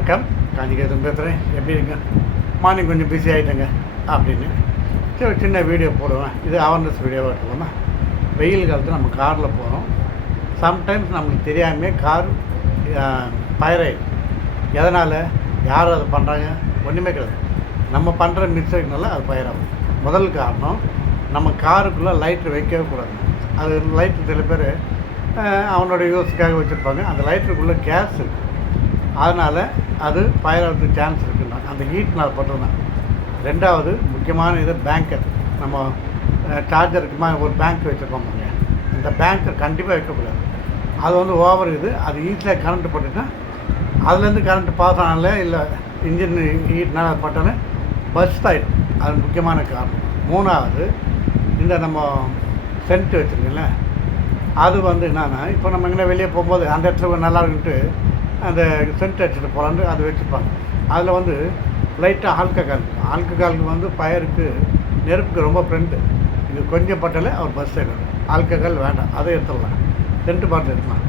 வணக்கம். காஞ்சிகேதன் பேசுகிறேன். எப்படி இருங்க? மார்னிங் கொஞ்சம் பிஸி ஆகிட்டேங்க அப்படின்னு சரி சின்ன வீடியோ போடுவேன். இது அவேர்னஸ் வீடியோவாக எடுத்துக்கோமா. வெயில் காலத்தில் நம்ம காரில் போகிறோம். சம்டைம்ஸ் நம்மளுக்கு தெரியாமே கார் ஃபயராயிடும். எதனால், யார் அதை பண்ணுறாங்க? ஒன்றுமே கிடையாது. நம்ம பண்ணுற மிஸ்டேக்னால அது ஃபயர் ஆகும். முதல் காரணம், நம்ம காருக்குள்ளே லைட்ரு வைக்கவே கூடாது. அது லைட்ரு சில பேர் அவனோட யூஸுக்காக வச்சுருப்பாங்க. அந்த லைட்டருக்குள்ளே கேஸ் இருக்குது, அதனால் அது ஃபயர் ஆகிறதுக்கு சான்ஸ் இருக்குன்னா அந்த ஹீட்னால் பட்டதுதான். ரெண்டாவது முக்கியமான இது பேங்கர். நம்ம சார்ஜருக்குமா ஒரு பேங்க் வச்சுருப்போம் பாருங்க, அந்த பேங்கர் கண்டிப்பாக வைக்கக்கூடாது. அது ஓவர் இது. அது ஈஸியாக கரண்ட்டு பட்டுட்டா அதுலேருந்து கரண்ட்டு பாஸ் ஆனால இல்லை இன்ஜின் ஹீட்னால் அது பட்டாலே பஸ்ட் ஆகிடும். அது முக்கியமான காரணம். மூணாவது, இந்த நம்ம சென்ட் வச்சுருக்கீங்கள, அது என்னன்னா இப்போ நம்ம எங்கே வெளியே போகும்போது அந்த இடத்துல நல்லா இருக்குன்ட்டு அந்த சென்ட் அடிச்சுட்டு போகலான்னு அது வச்சுருப்பாங்க. அதில் லைட்டாக ஆல்கஹாலுக்கு ஃபயருக்கு நெருப்புக்கு ரொம்ப ஃப்ரெண்டு. இது கொஞ்சம் பட்டாலே அவர் பஸ் ஆகிடும். ஆல்கஹால் வேண்டாம், அதை எடுத்துடலாம். சென்ட் பாட்டில் எடுக்கலாம்.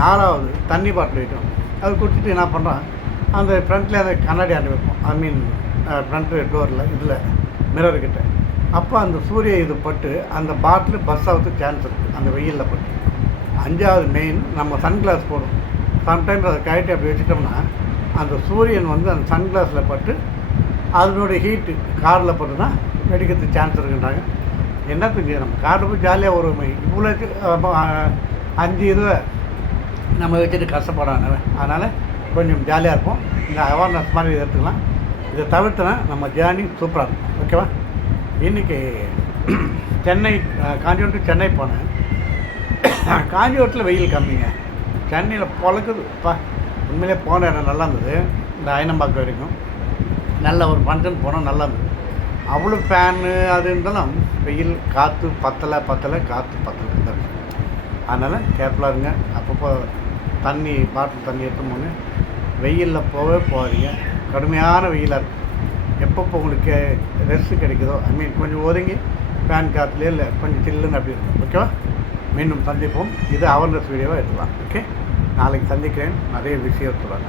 நாலாவது, தண்ணி பாட்டில் வைக்கணும். அது குடிச்சிட்டு என்ன பண்ணுறான், அந்த ஃப்ரண்ட்லேயே அந்த கண்ணாடி ஆண்டு வைப்போம். ஃப்ரண்ட்டு டோரில் இதில் மிரர்கிட்ட. அப்போ அந்த சூரிய இது பட்டு அந்த பாட்டில் பஸ் ஆகிறதுக்கு சான்ஸ் இருக்குது, அந்த வெயிலில் பட்டு. அஞ்சாவது மெயின், நம்ம சன்கிளாஸ் போடும். சம்டைம்ஸ் அதை கழட்டி அப்படி வச்சுட்டோம்னா அந்த சூரியன் அந்த சன்கிளாஸில் பட்டு அதனுடைய ஹீட்டு காரில் பட்டுனா வெடிக்கிறதுக்கு சான்ஸ் இருக்குன்றாங்க. என்னத்துக்கு நம்ம காரில் போய் ஜாலியாக வருவோமே, இவ்வளோ 5 இதுவை நம்ம வச்சுட்டு கஷ்டப்படாங்க. அதனால் கொஞ்சம் ஜாலியாக இருப்போம். இந்த அவேர்னஸ் மாதிரி எடுத்துக்கலாம். இதை தவிர்த்துனா நம்ம ஜேர்னி சூப்பராக இருக்கும். ஓகேவா? இன்றைக்கி சென்னை, காஞ்சிபுரம் சென்னை போனேன். காஞ்சிபுரத்தில் வெயில் கம்மிங்க, சென்னையில் பொழக்குதுப்பா. உண்மையிலே போன இடம் நல்லா இருந்தது. இந்த அயனம்பாக்கம் வரைக்கும் நல்ல ஒரு ஃபங்க்ஷன் போனால் நல்லா இருந்தது. அவ்வளோ ஃபேனு அது இருந்தாலும் வெயில் காற்று பத்தலை காற்று பத்தலை. அதனால் கேர்ஃபுல்லாக இருங்க. அப்பப்போ பாட்டில் தண்ணி எடுத்துமோங்க. வெயிலில் போகாதீங்க. கடுமையான வெயிலாக இருக்குது. எப்பப்போ உங்களுக்கு ரெஸ்ட்டு கிடைக்குதோ கொஞ்சம் ஒதுங்கி ஃபேன் காற்றுலேயே இல்லை கொஞ்சம் சில்லுன்னு அப்படி இருக்கும். ஓகேவா? மீண்டும் சந்திப்போம். இது அவேர்னஸ் வீடியோவாக எடுத்துக்கலாம். ஓகே, நாளைக்கு சந்திக்கிறேன். நிறைய விஷயம் சொல்லுவாங்க.